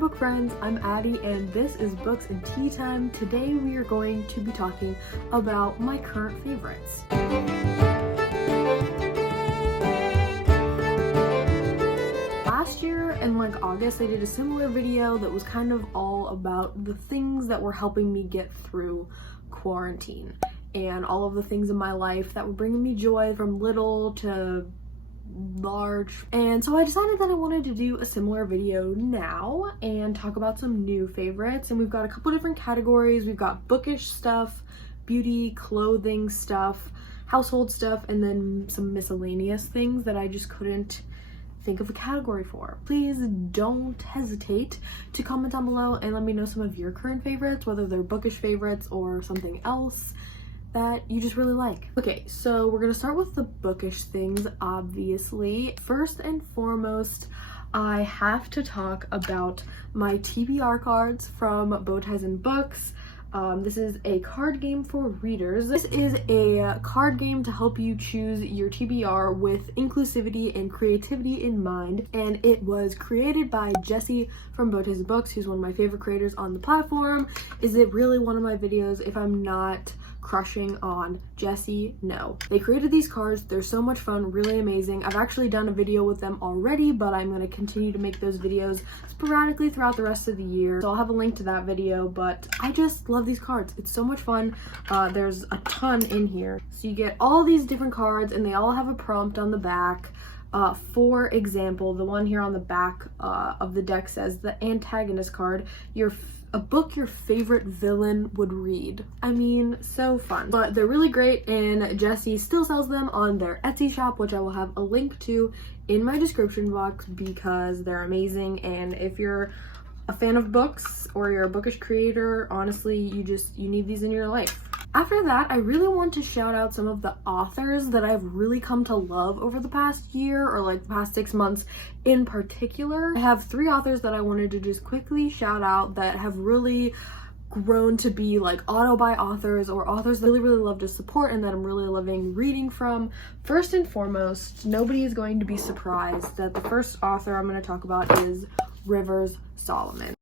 book friends, I'm Addie and this is Books and Tea Time. Today we are going to be talking about my current favorites. Last year in August I did a similar video that was kind of all about the things that were helping me get through quarantine and all of the things in my life that were bringing me joy from little to large. And so I decided that I wanted to do a similar video now and talk about some new favorites. And we've got a couple different categories. We've got bookish stuff, beauty, clothing stuff, household stuff, and then some miscellaneous things that I just couldn't think of a category for. Please don't hesitate to comment down below and let me know some of your current favorites, whether they're bookish favorites or something else that you just really like. Okay, so we're gonna start with the bookish things, obviously. First and foremost, I have to talk about my TBR cards from Bowties and Books. This is a card game for readers. This is a card game to help you choose your TBR with inclusivity and creativity in mind, and it was created by Jessie from Bowties and Books, who's one of my favorite creators on the platform. Is it really one of my videos if I'm not crushing on Jessie? No. They created these cards. They're so much fun, really amazing. I've actually done a video with them already, but I'm going to continue to make those videos sporadically throughout the rest of the year. So I'll have a link to that video, but I just love these cards. It's so much fun. There's a ton in here. So you get all these different cards and they all have a prompt on the back. For example, the one here on the back of the deck says the antagonist card, a book your favorite villain would read. I mean, so fun. But they're really great and Jessie still sells them on their Etsy shop, which I will have a link to in my description box because they're amazing. And if you're a fan of books or you're a bookish creator, honestly, you need these in your life. After that, I really want to shout out some of the authors that I've really come to love over the past year or the past 6 months in particular. I have 3 authors that I wanted to just quickly shout out that have really grown to be auto-buy authors or authors that I really love to support and that I'm really loving reading from. First and foremost, nobody is going to be surprised that the first author I'm going to talk about is Rivers Solomon.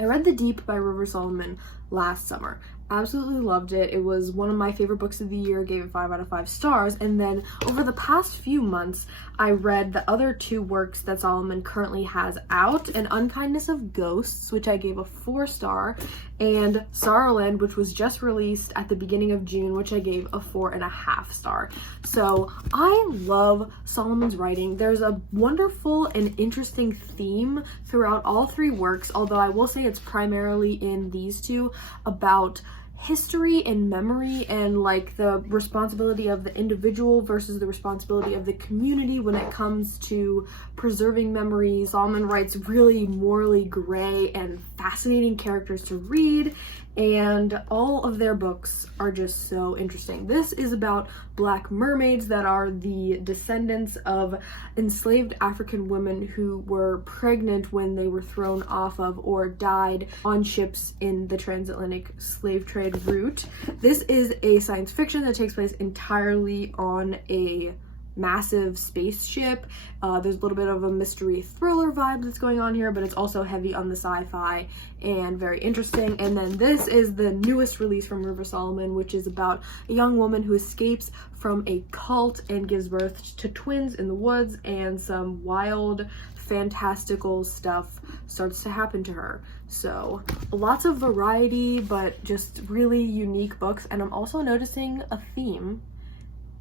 I read The Deep by Rivers Solomon last summer. Absolutely loved it. It was one of my favorite books of the year, gave it 5 out of 5 stars. And then over the past few months, I read the other 2 works that Solomon currently has out, An Unkindness of Ghosts, which I gave a 4-star, and Sorrowland, which was just released at the beginning of June, which I gave a 4.5 star. So I love Solomon's writing. There's a wonderful and interesting theme throughout all 3 works, although I will say it's primarily in these 2 about history and memory and the responsibility of the individual versus the responsibility of the community when it comes to preserving memories. Solomon writes really morally gray and fascinating characters to read, and all of their books are just so interesting. This is about Black mermaids that are the descendants of enslaved African women who were pregnant when they were thrown off of or died on ships in the transatlantic slave trade route. This is a science fiction that takes place entirely on a massive spaceship. There's a little bit of a mystery thriller vibe that's going on here, but it's also heavy on the sci-fi and very interesting. And then this is the newest release from Rivers Solomon, which is about a young woman who escapes from a cult and gives birth to twins in the woods, and some wild fantastical stuff starts to happen to her. So lots of variety, but just really unique books. And I'm also noticing a theme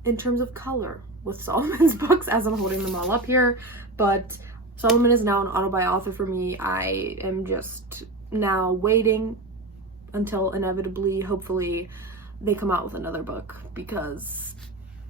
in terms of color with Solomon's books as I'm holding them all up here. But Solomon is now an auto-buy author for me. I am just now waiting until inevitably, hopefully, they come out with another book because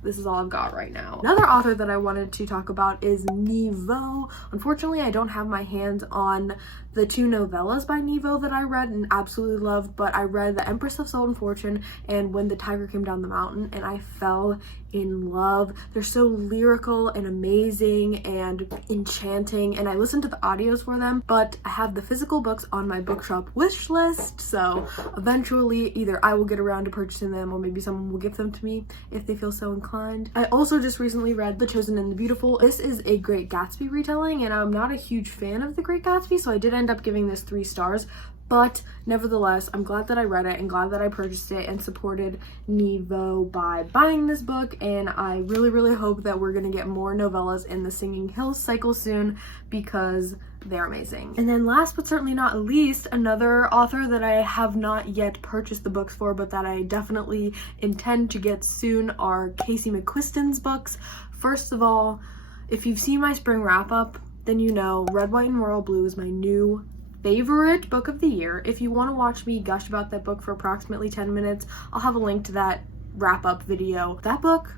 this is all I've got right now. Another author that I wanted to talk about is Niveau. Unfortunately, I don't have my hands on the 2 novellas by Niveau that I read and absolutely loved, but I read The Empress of Salt and Fortune and When the Tiger Came Down the Mountain, and I fell in love. They're so lyrical and amazing and enchanting, and I listened to the audios for them, but I have the physical books on my bookshop wish list, so eventually either I will get around to purchasing them or maybe someone will give them to me if they feel so inclined. inclined. I also just recently read The Chosen and the Beautiful. This is a Great Gatsby retelling, and I'm not a huge fan of The Great Gatsby, so I did end up giving this 3 stars. But nevertheless, I'm glad that I read it and glad that I purchased it and supported Nevo by buying this book. And I really, really hope that we're gonna get more novellas in the Singing Hills cycle soon because they're amazing. And then last but certainly not least, another author that I have not yet purchased the books for, but that I definitely intend to get soon are Casey McQuiston's books. First of all, if you've seen my spring wrap up, then you know Red, White, and Royal Blue is my new favorite book of the year. If you want to watch me gush about that book for approximately 10 minutes, I'll have a link to that wrap-up video. That book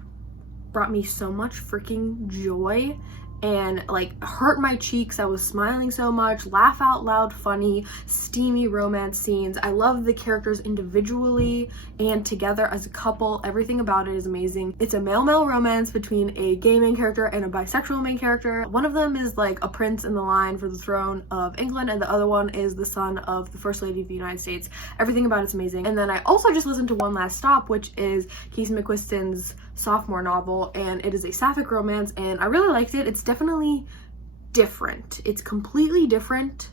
brought me so much freaking joy and like hurt my cheeks. I was smiling so much, laugh out loud funny, steamy romance scenes. I love the characters individually and together as a couple. Everything about it is amazing. It's a male-male romance between a gay main character and a bisexual main character. One of them is like a prince in the line for the throne of England, and the other one is the son of the First Lady of the United States. Everything about it's amazing. And then I also just listened to One Last Stop, which is Casey McQuiston's sophomore novel, and it is a sapphic romance, and I really liked it. It's definitely different. It's completely different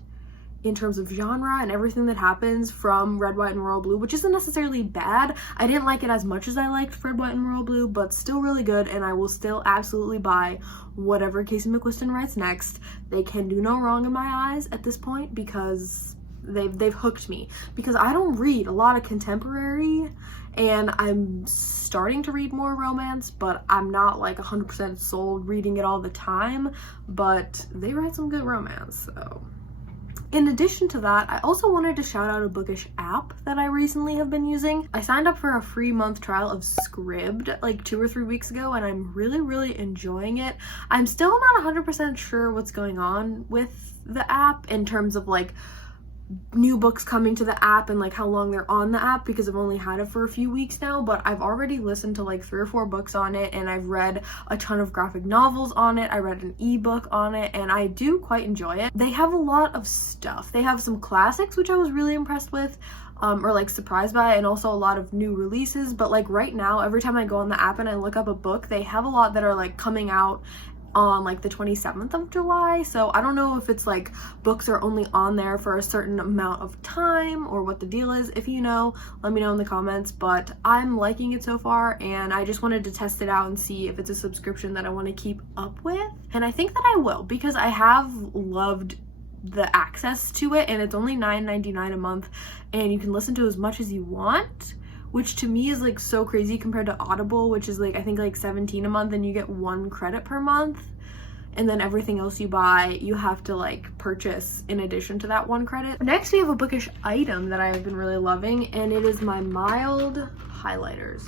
in terms of genre and everything that happens from Red, White, and Royal Blue, which isn't necessarily bad. I didn't like it as much as I liked Red, White, and Royal Blue, but still really good, and I will still absolutely buy whatever Casey McQuiston writes next. They can do no wrong in my eyes at this point because they've hooked me. Because I don't read a lot of contemporary, and I'm starting to read more romance, but I'm not like 100% sold reading it all the time, but they write some good romance, so. In addition to that, I also wanted to shout out a Bookish app that I recently have been using. I signed up for a free month trial of Scribd like 2 or 3 weeks ago, and I'm really, really enjoying it. I'm still not 100% sure what's going on with the app in terms of like new books coming to the app and like how long they're on the app, because I've only had it for a few weeks now, but I've already listened to like 3 or 4 books on it, and I've read a ton of graphic novels on it. I read an ebook on it, and I do quite enjoy it. They have a lot of stuff. They have some classics, which I was really impressed with, or like surprised by, and also a lot of new releases. But like right now, every time I go on the app and I look up a book, they have a lot that are like coming out on like the 27th of July, so I don't know if it's like books are only on there for a certain amount of time or what the deal is. If you know, let me know in the comments, but I'm liking it so far, and I just wanted to test it out and see if it's a subscription that I want to keep up with, and I think that I will, because I have loved the access to it, and it's only $9.99 a month, and you can listen to as much as you want, which to me is like so crazy compared to Audible, which is like I think like $17 a month, and you get 1 credit per month, and then everything else you buy you have to like purchase in addition to that 1 credit. Next we have a bookish item that I've been really loving, and it is my mild highlighters.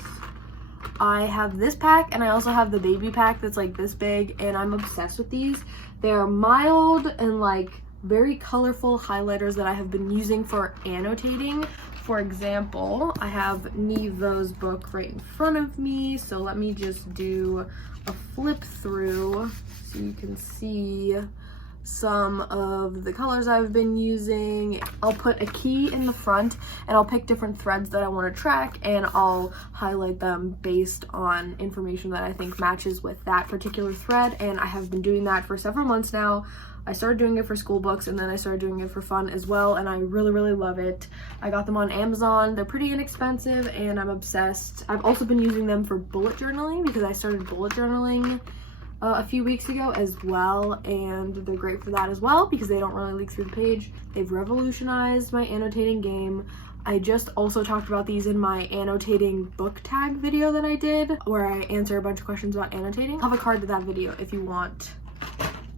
I have this pack, and I also have the baby pack that's like this big, and I'm obsessed with these. They're mild and like very colorful highlighters that I have been using for annotating. For example, I have Nevo's book right in front of me, so let me just do a flip through so you can see some of the colors I've been using. I'll put a key in the front, and I'll pick different threads that I want to track, and I'll highlight them based on information that I think matches with that particular thread, and I have been doing that for several months now. I started doing it for school books, and then I started doing it for fun as well, and I really, really love it. I got them on Amazon. They're pretty inexpensive, and I'm obsessed. I've also been using them for bullet journaling because I started bullet journaling a few weeks ago as well, and they're great for that as well because they don't really leak through the page. They've revolutionized my annotating game. I just also talked about these in my annotating book tag video that I did, where I answer a bunch of questions about annotating. I'll have a card to that video if you want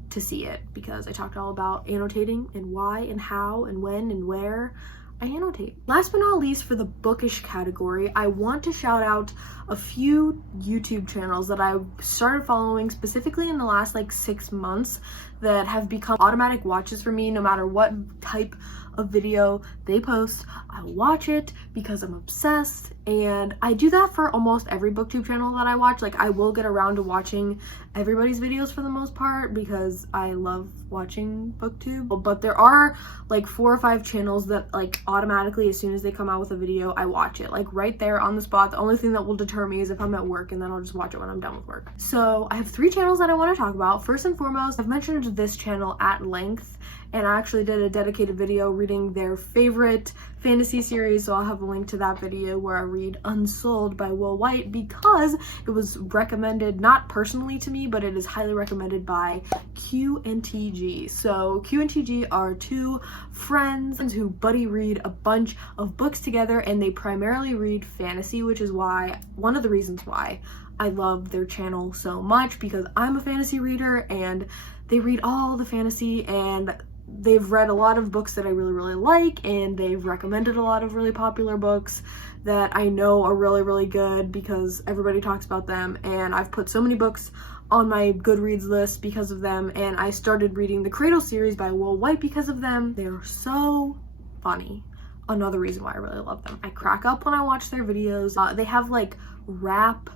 to see it, because I talked all about annotating and why and how and when and where I annotate. Last but not least, for the bookish category, I want to shout out a few YouTube channels that I started following specifically in the last like 6 months that have become automatic watches for me no matter what type a video they post, I watch it because I'm obsessed. And I do that for almost every booktube channel that I watch. Like, I will get around to watching everybody's videos for the most part because I love watching booktube. But there are like 4 or 5 channels that like automatically, as soon as they come out with a video, I watch it like right there on the spot. The only thing that will deter me is if I'm at work, and then I'll just watch it when I'm done with work. So I have 3 channels that I want to talk about. First and foremost, I've mentioned this channel at length, and I actually did a dedicated video reading their favorite fantasy series, so I'll have a link to that video where I read Unsold by Will White because it was recommended, not personally to me, but it is highly recommended by Q and TG. So Q and TG are 2 friends who buddy read a bunch of books together, and they primarily read fantasy, which is why, one of the reasons why I love their channel so much, because I'm a fantasy reader and they read all the fantasy, and they've read a lot of books that I really like, and they've recommended a lot of really popular books that I know are really good because everybody talks about them. And I've put so many books on my Goodreads list because of them, and I started reading the Cradle series by Will White because of them. They're so funny. Another reason why I really love them. I crack up when I watch their videos. They have like rap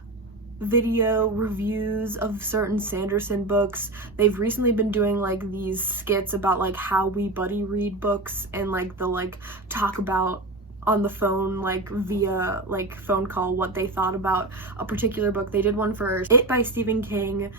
video reviews of certain Sanderson books. They've recently been doing like these skits about like how we buddy read books, and like they'll like talk about on the phone, like via like phone call, what they thought about a particular book. They did one for It by Stephen King,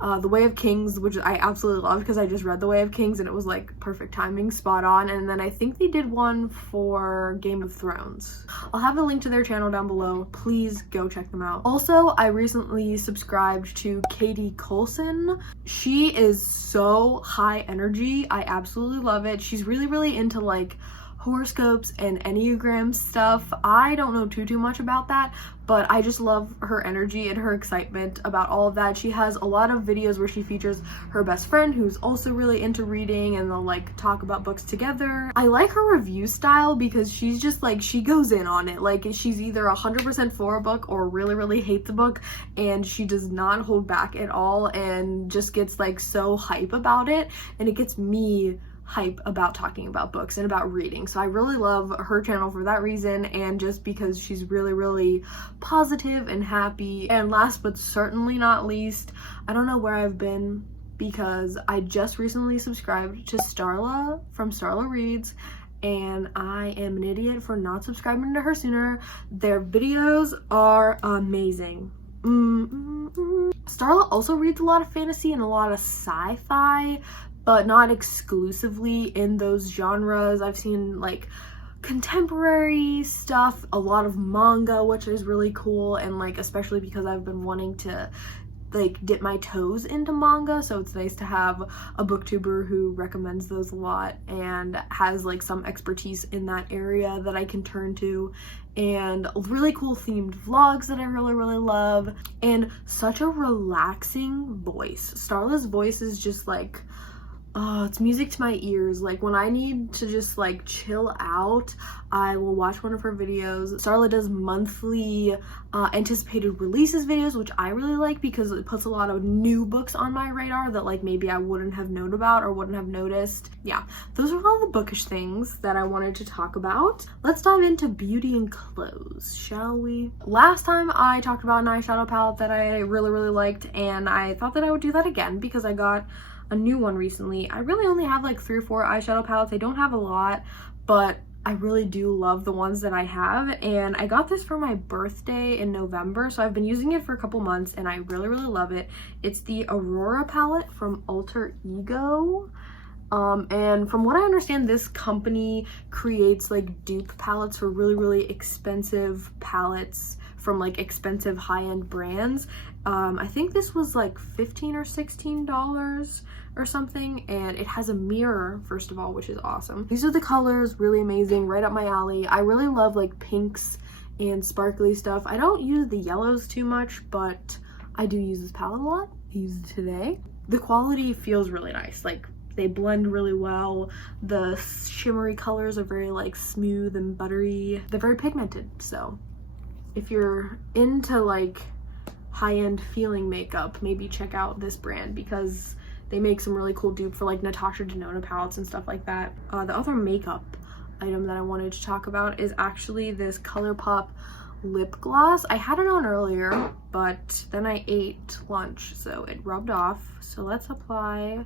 The Way of Kings, which I absolutely love because I just read The Way of Kings and it was like perfect timing, spot on. And then I think they did one for Game of Thrones. I'll have a link to their channel down below. Please go check them out. Also, I recently subscribed to Katie Coulson. She is so high energy. I absolutely love it. She's really into like horoscopes and Enneagram stuff. I don't know too much about that, but I just love her energy and her excitement about all of that. She has a lot of videos where she features her best friend who's also really into reading, and they'll like talk about books together. I like her review style because she's just like, she goes in on it. Like, she's either 100% for a book or really hate the book, and she does not hold back at all and just gets like so hype about it, and it gets me hype about talking about books and about reading. So I really love her channel for that reason, and just because she's really positive and happy. And last but certainly not least, I don't know where I've been because I just recently subscribed to Starla from Starla Reads, and I am an idiot for not subscribing to her sooner. Their videos are amazing. Starla also reads a lot of fantasy and a lot of sci-fi, but not exclusively in those genres. I've seen like contemporary stuff, a lot of manga, which is really cool, and like especially because I've been wanting to like dip my toes into manga, so it's nice to have a booktuber who recommends those a lot and has like some expertise in that area that I can turn to, and really cool themed vlogs that I really love, and such a relaxing voice. Starla's voice is just like, oh, it's music to my ears. Like, when I need to just like chill out, I will watch one of her videos. Starla does monthly anticipated releases videos, which I really like because it puts a lot of new books on my radar that like maybe I wouldn't have known about or wouldn't have noticed. Yeah, those are all the bookish things that I wanted to talk about. Let's dive into beauty and clothes, shall we? Last time I talked about an eyeshadow palette that I really liked, and I thought that I would do that again because I got a new one recently. I really only have like 3 or 4 eyeshadow palettes. I don't have a lot, but I really do love the ones that I have, and I got this for my birthday in November, so I've been using it for a couple months and I really love it. It's the Aurora palette from Alter Ego. And from what I understand, this company creates like dupe palettes for really expensive palettes from like expensive high-end brands. I think this was like $15 or $16 or something, and it has a mirror, first of all, which is awesome. These are the colors, really amazing, right up my alley. I really love like pinks and sparkly stuff. I don't use the yellows too much, but I do use this palette a lot. I used it today. The quality feels really nice. Like, they blend really well. The shimmery colors are very like smooth and buttery. They're very pigmented, so if you're into like high-end feeling makeup, maybe check out this brand because they make some really cool dupe for like Natasha Denona palettes and stuff like that. The other makeup item that I wanted to talk about is actually this ColourPop lip gloss. I had it on earlier, but then I ate lunch, so it rubbed off. So let's apply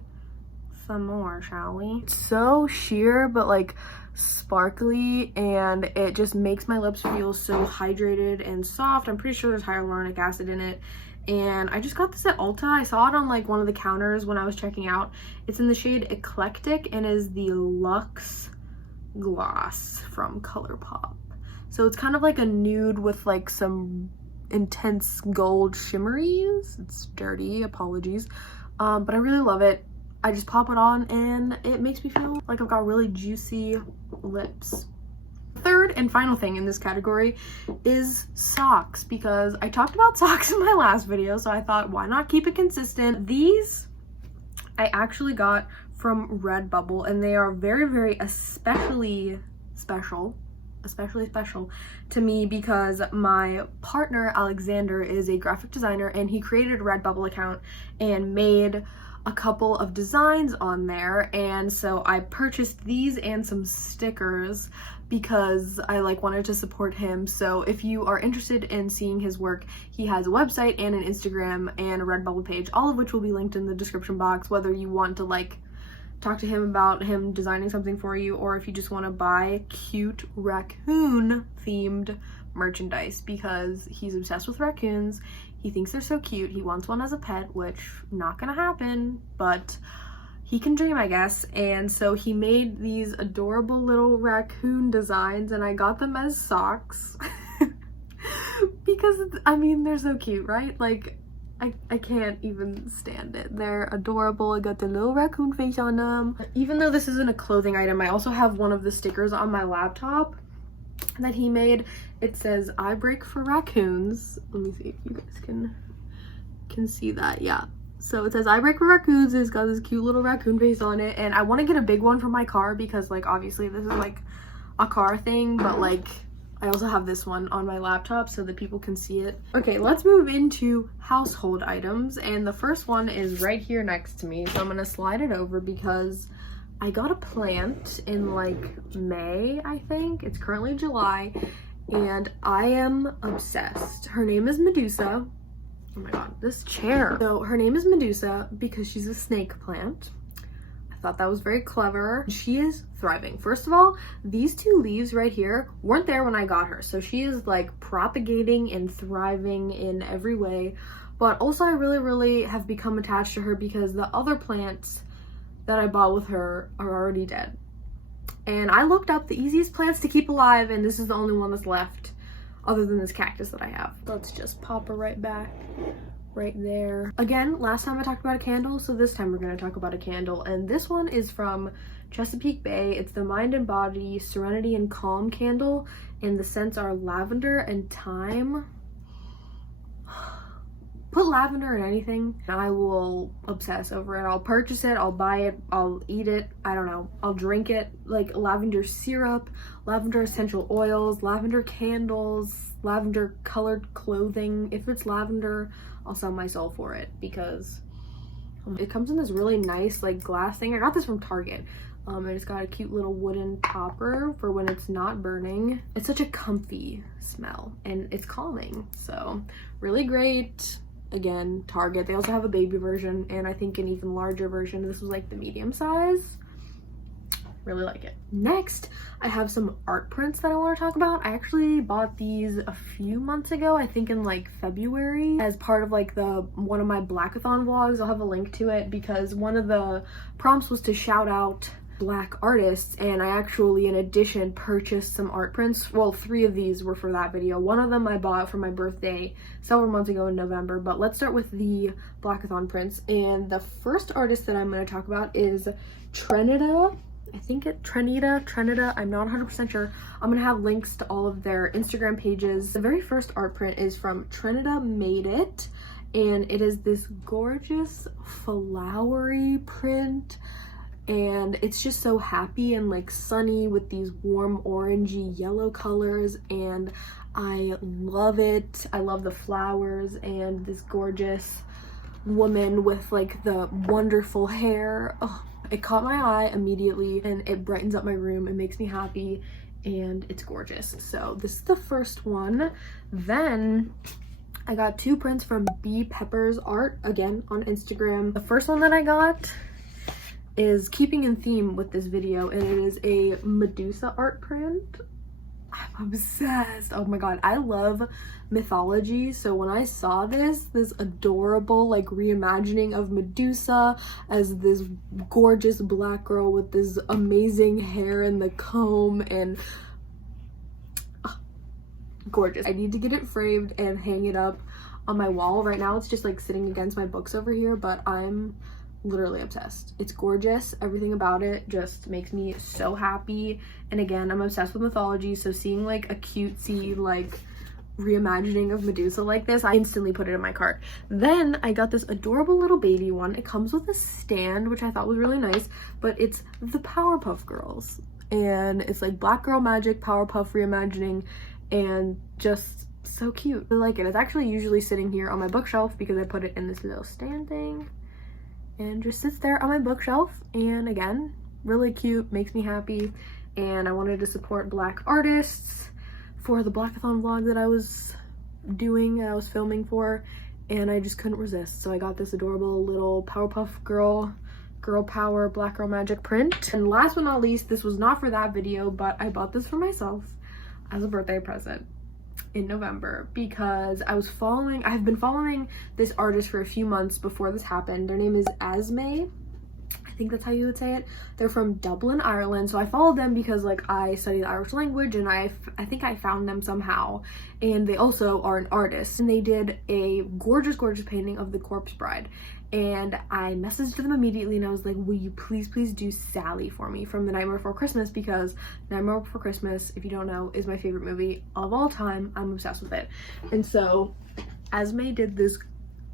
some more, shall we? It's so sheer, but like sparkly, and it just makes my lips feel so hydrated and soft. I'm pretty sure there's hyaluronic acid in it. And I just got this at Ulta. I saw it on like one of the counters when I was checking out. It's in the shade Eclectic and is the Luxe Gloss from ColourPop. So it's kind of like a nude with like some intense gold shimmeries. It's dirty, apologies. But I really love it. I just pop it on and it makes me feel like I've got really juicy lips. Third and final thing in this category is socks, because I talked about socks in my last video, so I thought, why not keep it consistent? These I actually got from Redbubble, and they are very, very especially special to me because my partner Alexander is a graphic designer, and he created a Redbubble account and made a couple of designs on there. And so I purchased these and some stickers because I like wanted to support him. So if you are interested in seeing his work, he has a website and an Instagram and a Redbubble page, all of which will be linked in the description box, whether you want to like talk to him about him designing something for you, or if you just want to buy cute raccoon themed merchandise, because he's obsessed with raccoons. He thinks they're so cute. He wants one as a pet, which not gonna happen, but he can dream, I guess. And so he made these adorable little raccoon designs, and I got them as socks because I mean, they're so cute, right? Like I can't even stand it. They're adorable. I got the little raccoon face on them. Even though this isn't a clothing item, I also have one of the stickers on my laptop that he made. It says, "I break for raccoons." Let me see if you guys can see that. Yeah. So it says, "I break for raccoons." It's got this cute little raccoon face on it. And I want to get a big one for my car because like obviously this is like a car thing, but like I also have this one on my laptop so that people can see it. Okay, let's move into household items. And the first one is right here next to me. So I'm gonna slide it over because I got a plant in like May, I think. It's currently July, and I am obsessed. Her name is Medusa. Oh my god, this chair. So her name is Medusa because she's a snake plant. I thought that was very clever. She is thriving. First of all, these two leaves right here weren't there when I got her. So she is like propagating and thriving in every way. But also I really have become attached to her because the other plants that I bought with her are already dead. And I looked up the easiest plants to keep alive, and this is the only one that's left other than this cactus that I have. Let's just pop her right back right there. Again, last time I talked about a candle, so this time we're going to talk about a candle, and this one is from Chesapeake Bay. It's the Mind and Body Serenity and Calm candle, and the scents are lavender and thyme. Put lavender in anything and I will obsess over it. I'll purchase it, I'll buy it, I'll eat it, I don't know, I'll drink it. Like lavender syrup, lavender essential oils, lavender candles, lavender colored clothing. If it's lavender, I'll sell my soul for it because it comes in this really nice like glass thing. I got this from Target. And it's got a cute little wooden topper for when it's not burning. It's such a comfy smell and it's calming, so really great. Again, Target. They also have a baby version and I think an even larger version. This was like the medium size. Really like it. Next, I have some art prints that I want to talk about. I actually bought these a few months ago, I think in like February, as part of like one of my Blackathon vlogs. I'll have a link to it because one of the prompts was to shout out Black artists, and I actually in addition purchased some art prints. Well, 3 of these were for that video. One of them I bought for my birthday several months ago in November, but let's start with the Blackathon prints. And the first artist that I'm going to talk about is Trinita. I think it Trinita, I'm not 100% sure. I'm gonna have links to all of their Instagram pages. The very first art print is from Trinita Made It, and it is this gorgeous flowery print, and it's just so happy and like sunny with these warm orangey yellow colors, and I love it. I love the flowers and this gorgeous woman with like the wonderful hair. Oh, It caught my eye immediately and it brightens up my room. It makes me happy and it's gorgeous. So this is the first one. Then I got 2 prints from B Pepper's Art, again on Instagram. The first one that I got is keeping in theme with this video, and it is a Medusa art print. I'm obsessed. Oh my god, I love mythology. So when I saw this adorable like reimagining of Medusa as this gorgeous black girl with this amazing hair and the comb and gorgeous. I need to get it framed and hang it up on my wall. Right now it's just like sitting against my books over here, but I'm literally obsessed. It's gorgeous. Everything about it just makes me so happy. And again, I'm obsessed with mythology, so seeing like a cutesy like reimagining of Medusa like this, I instantly put it in my cart. Then I got this adorable little baby one. It comes with a stand, which I thought was really nice, but it's the Powerpuff Girls, and it's like Black Girl Magic Powerpuff reimagining, and just so cute. I like it. It's actually usually sitting here on my bookshelf because I put it in this little stand thing and just sits there on my bookshelf. And again, really cute, makes me happy, and I wanted to support Black artists for the Blackathon vlog that I was doing, I was filming for, and I just couldn't resist. So I got this adorable little Powerpuff Girl Power Black Girl Magic print. And last but not least, this was not for that video, but I bought this for myself as a birthday present in November because I've been following this artist for a few months before this happened. Their name is Asmay. I think that's how you would say it. They're from Dublin, Ireland. So I followed them because like I study the Irish language, and I think I found them somehow. And they also are an artist, and they did a gorgeous painting of the Corpse Bride. And I messaged them immediately and I was like, will you please do Sally for me from The Nightmare Before Christmas, because Nightmare Before Christmas, if you don't know, is my favorite movie of all time. I'm obsessed with it. And so Asmay did this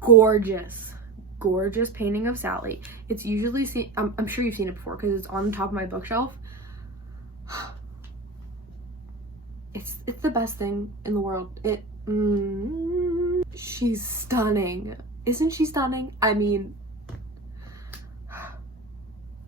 gorgeous painting of Sally. It's usually seen, I'm sure you've seen it before because it's on the top of my bookshelf. It's the best thing in the world. She's stunning. Isn't she stunning? I mean,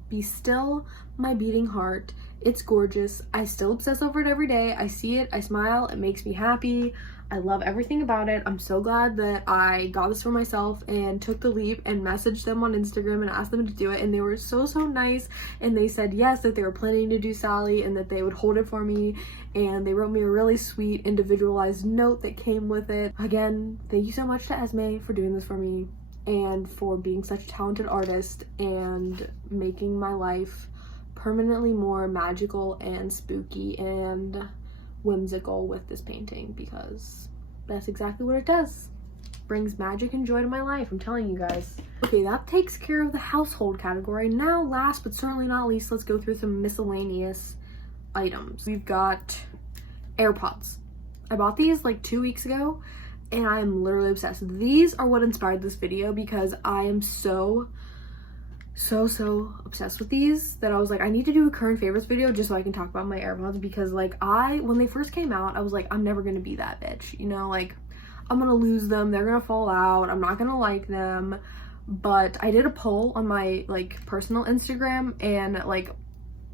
be still my beating heart. It's gorgeous. I still obsess over it every day. I see it, I smile, it makes me happy. I love everything about it. I'm so glad that I got this for myself and took the leap and messaged them on Instagram and asked them to do it, and they were so nice, and they said yes, that they were planning to do Sally and that they would hold it for me, and they wrote me a really sweet individualized note that came with it. Again, thank you so much to Asmay for doing this for me and for being such a talented artist and making my life permanently more magical and spooky and whimsical with this painting, because that's exactly what it does. Brings magic and joy to my life, I'm telling you guys. Okay, that takes care of the household category. Now, last but certainly not least, let's go through some miscellaneous items. We've got AirPods. I bought these like 2 weeks ago and I am literally obsessed. These are what inspired this video because I am so obsessed with these that I was like, I need to do a current favorites video just so I can talk about my AirPods, because like when they first came out, I was like, I'm never gonna be that bitch, you know, like I'm gonna lose them, they're gonna fall out, I'm not gonna like them. But I did a poll on my like personal Instagram, and like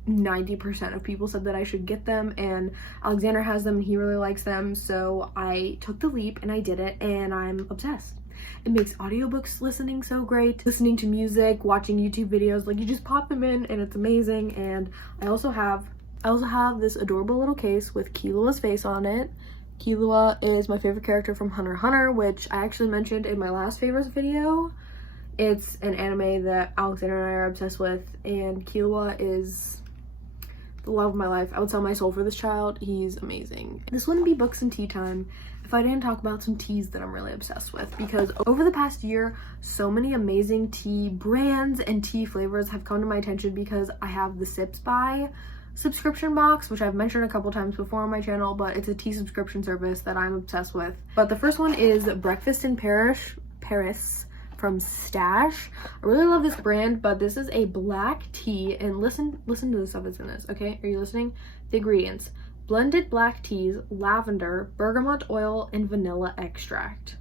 90% of people said that I should get them, and Alexander has them and he really likes them, so I took the leap and I did it, and I'm obsessed. It makes audiobooks listening so great, listening to music, watching YouTube videos, like you just pop them in and it's amazing. And I also have this adorable little case with Killua's face on it. Killua is my favorite character from Hunter x Hunter, which I actually mentioned in my last favorites video. It's an anime that Alexander and I are obsessed with, and Killua is the love of my life. I would sell my soul for this child. He's amazing. This wouldn't be books and tea time if I didn't talk about some teas that I'm really obsessed with, because over the past year, so many amazing tea brands and tea flavors have come to my attention because I have the Sips By subscription box, which I've mentioned a couple times before on my channel, but it's a tea subscription service that I'm obsessed with. But the first one is Breakfast in Paris from Stash. I really love this brand, but this is a black tea, and listen to the stuff that's in this, okay? Are you listening? The ingredients: blended black teas, lavender, bergamot oil, and vanilla extract.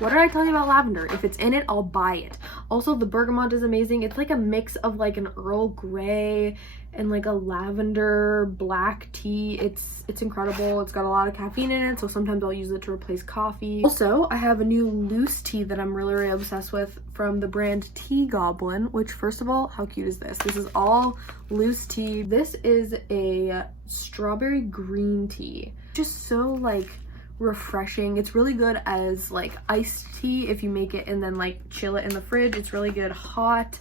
What did I tell you about lavender? If it's in it, I'll buy it. Also, the bergamot is amazing. It's like a mix of like an Earl Grey and like a lavender black tea. It's incredible. It's got a lot of caffeine in it, so sometimes I'll use it to replace coffee. Also, I have a new loose tea that I'm really, really obsessed with from the brand Tea Goblin, which, first of all, how cute is this? This is all loose tea. This is a strawberry green tea. Just so like refreshing. It's really good as like iced tea if you make it and then like chill it in the fridge. It's really good hot,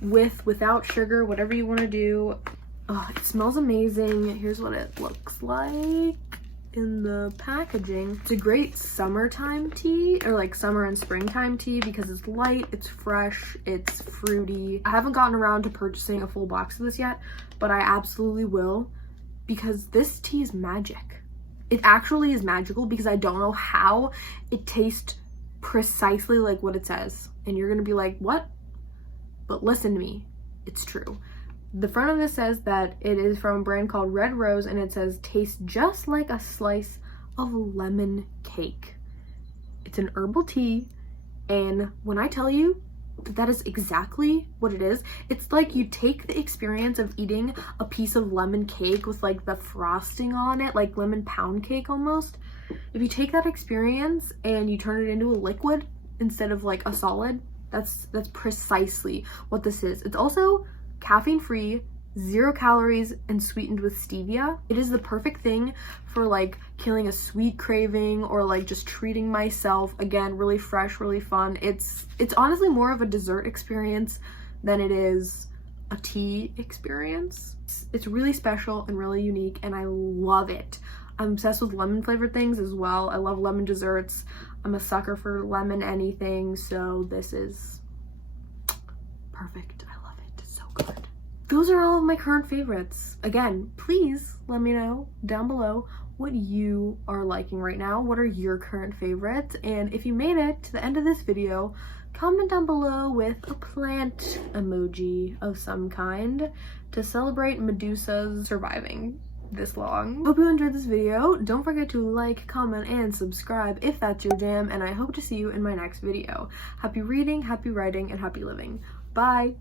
without sugar, whatever you want to do. Oh, it smells amazing. Here's what it looks like in the packaging. It's a great summertime tea, or like summer and springtime tea, because it's light, it's fresh, it's fruity. I haven't gotten around to purchasing a full box of this yet, but I absolutely will, because this tea is magic. It actually is magical, because I don't know how it tastes precisely like what it says. And you're gonna be like, what? But listen to me, it's true. The front of this says that it is from a brand called Red Rose, and it says, tastes just like a slice of lemon cake. It's an herbal tea, and when I tell you that is exactly what it is, it's like you take the experience of eating a piece of lemon cake with like the frosting on it, like lemon pound cake almost. If you take that experience and you turn it into a liquid instead of like a solid, that's precisely what this is. It's also caffeine free, 0 calories, and sweetened with stevia. It is the perfect thing for like killing a sweet craving or like just treating myself. Again, really fresh, really fun. It's honestly more of a dessert experience than it is a tea experience. It's really special and really unique, and I love it. I'm obsessed with lemon flavored things as well. I love lemon desserts. I'm a sucker for lemon anything, so this is perfect. I love it. It's so good. Those are all of my current favorites. Again, please let me know down below what you are liking right now. What are your current favorites? And if you made it to the end of this video, comment down below with a plant emoji of some kind to celebrate Medusa's surviving this long. Hope you enjoyed this video. Don't forget to like, comment, and subscribe if that's your jam, and I hope to see you in my next video. Happy reading, happy writing, and happy living. Bye!